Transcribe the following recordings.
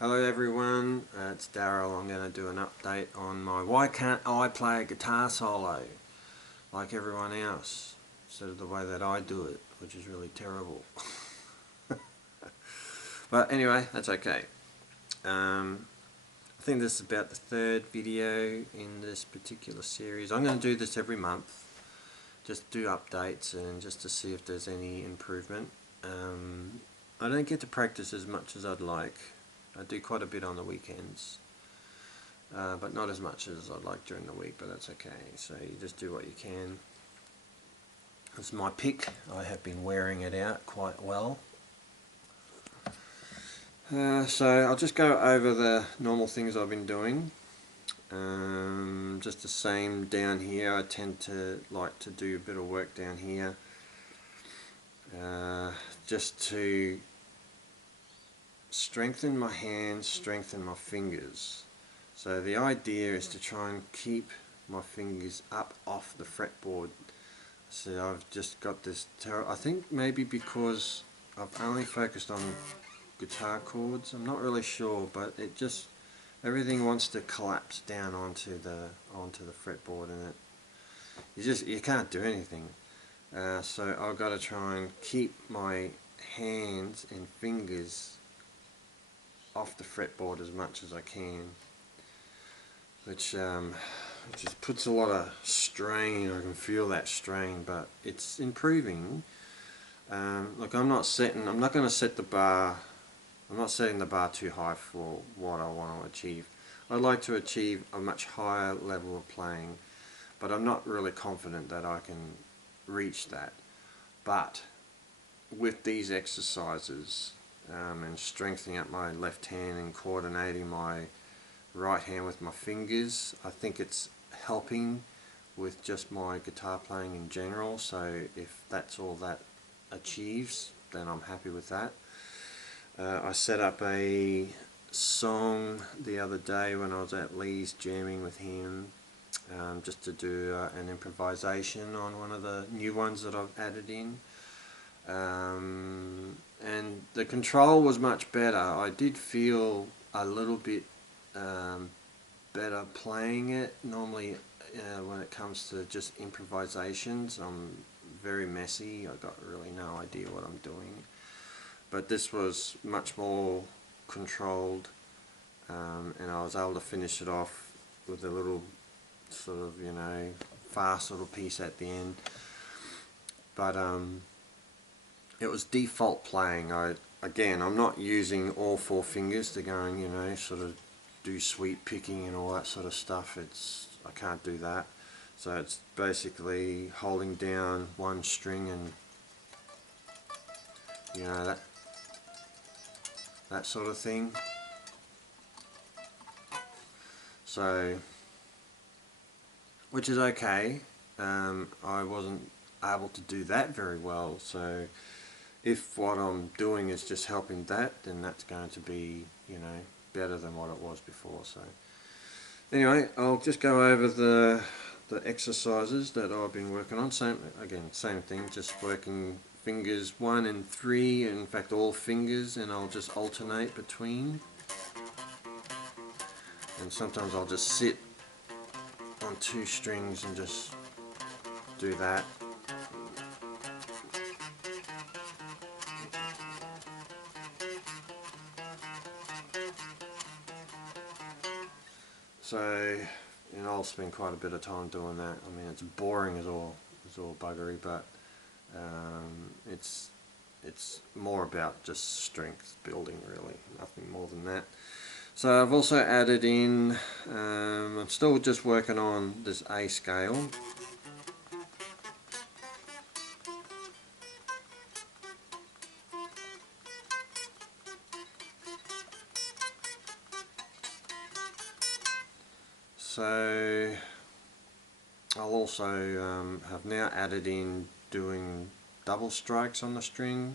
Hello everyone, it's Daryl. I'm going to do an update on my why can't I play a guitar solo like everyone else instead of the way that I do it, which is really terrible. But anyway, that's okay. I think this is about the third video in this particular series. I'm going to do this every month, just do updates and just to see if there's any improvement. I don't get to practice as much as I'd like. I do quite a bit on the weekends, but not as much as I'd like during the week, but that's okay. So you just do what you can. This is my pick. I have been wearing it out quite well. So I'll just go over the normal things I've been doing. Just the same down here. I tend to like to do a bit of work down here, just to strengthen my hands, strengthen my fingers. So the idea is to try and keep my fingers up off the fretboard. So I've just got this I think maybe because I've only focused on guitar chords, I'm not really sure, but it just everything wants to collapse down onto the fretboard, and you can't do anything. So I've got to try and keep my hands and fingers off the fretboard as much as I can, which just puts a lot of strain. I can feel that strain, but it's improving. Look, I'm not going to set the bar. I'm not setting the bar too high for what I want to achieve. I'd like to achieve a much higher level of playing, but I'm not really confident that I can reach that. But with these exercises, and strengthening up my left hand and coordinating my right hand with my fingers, I think it's helping with just my guitar playing in general. So if that's all that achieves, then I'm happy with that. I set up a song the other day when I was at Lee's jamming with him, just to do an improvisation on one of the new ones that I've added in. And the control was much better. I did feel a little bit better playing it. Normally when it comes to just improvisations, I'm very messy. I got really no idea what I'm doing, but this was much more controlled, and I was able to finish it off with a little sort of, fast little piece at the end. But it was default playing. I'm not using all four fingers to go and sort of do sweep picking and all that sort of stuff. I can't do that. So it's basically holding down one string and that sort of thing. So, which is okay. I wasn't able to do that very well, so if what I'm doing is just helping that, then that's going to be, better than what it was before. So anyway, I'll just go over the exercises that I've been working on. Same thing, just working fingers 1 and 3, in fact all fingers, and I'll just alternate between. And sometimes I'll just sit on 2 strings and just do that. So, I'll spend quite a bit of time doing that. I mean, it's boring as all buggery, but it's more about just strength building, really, nothing more than that. So I've also added in, I'm still just working on this A scale. So I'll also have now added in doing double strikes on the string.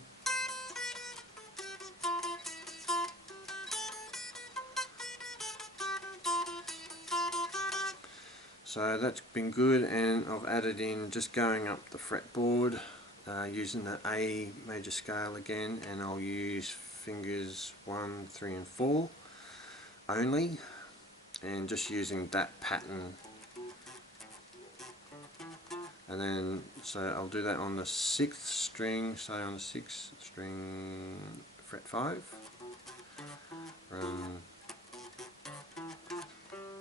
So that's been good, and I've added in just going up the fretboard using the A major scale again, and I'll use fingers 1, 3 and 4. only, and just using that pattern. And then, so I'll do that on the 6th string, say on the 6th string, fret 5.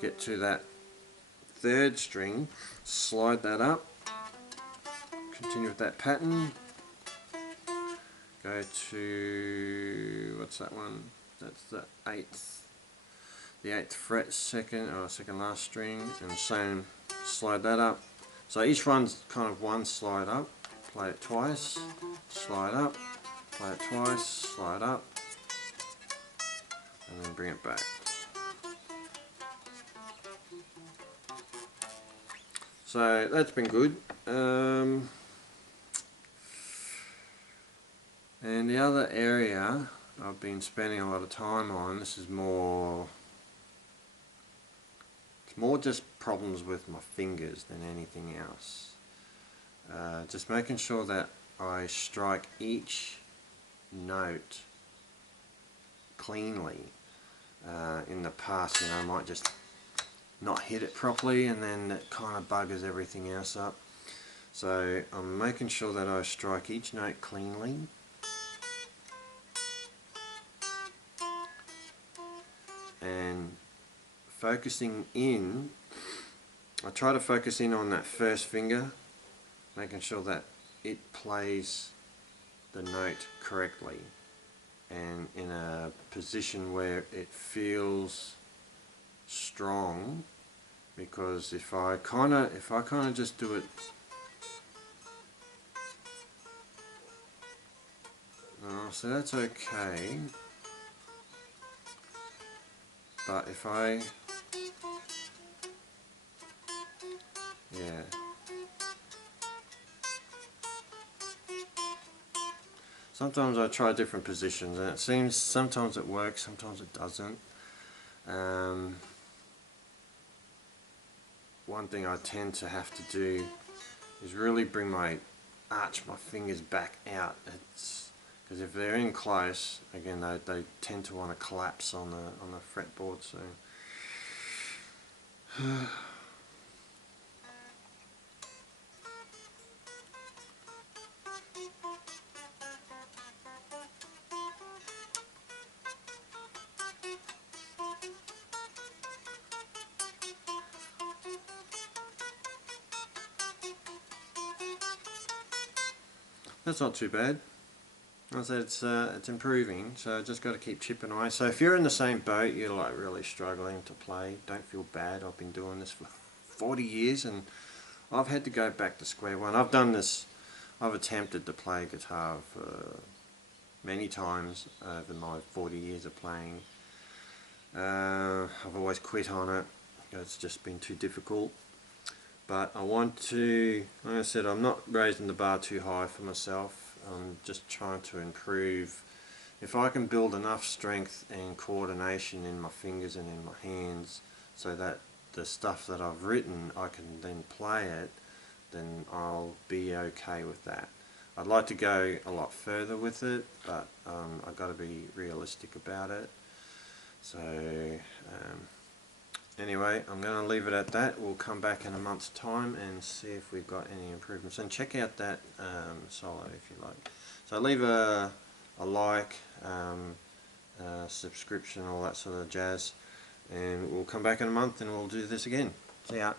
Get to that 3rd string, slide that up, continue with that pattern, go to, what's that one? That's the 8th fret, second last string, and same, slide that up. So each one's kind of one slide up, play it twice, slide up, play it twice, slide up, and then bring it back. So that's been good. And the other area I've been spending a lot of time on, this is more, it's more just problems with my fingers than anything else. Just making sure that I strike each note cleanly. In the past, I might just not hit it properly, and then it kind of buggers everything else up. So I'm making sure that I strike each note cleanly. And focusing in, I try to focus in on that first finger, making sure that it plays the note correctly and in a position where it feels strong, because if I kind of just do it, so that's okay, but if I, yeah, sometimes I try different positions and it seems sometimes it works, sometimes it doesn't. One thing I tend to have to do is really arch my fingers back out. It's because if they're in close, again, they tend to want to collapse on the fretboard. So that's not too bad. I said it's improving, so I just got to keep chipping away. So if you're in the same boat, you're like really struggling to play, don't feel bad. I've been doing this for 40 years and I've had to go back to square one. I've done this, I've attempted to play guitar for many times over my 40 years of playing. I've always quit on it. It's just been too difficult. But I want to, like I said, I'm not raising the bar too high for myself. I'm just trying to improve. If I can build enough strength and coordination in my fingers and in my hands so that the stuff that I've written, I can then play it, then I'll be okay with that. I'd like to go a lot further with it, but I've got to be realistic about it. So anyway, I'm going to leave it at that. We'll come back in a month's time and see if we've got any improvements. And check out that solo if you like. So leave a like, subscription, all that sort of jazz. And we'll come back in a month and we'll do this again. See ya.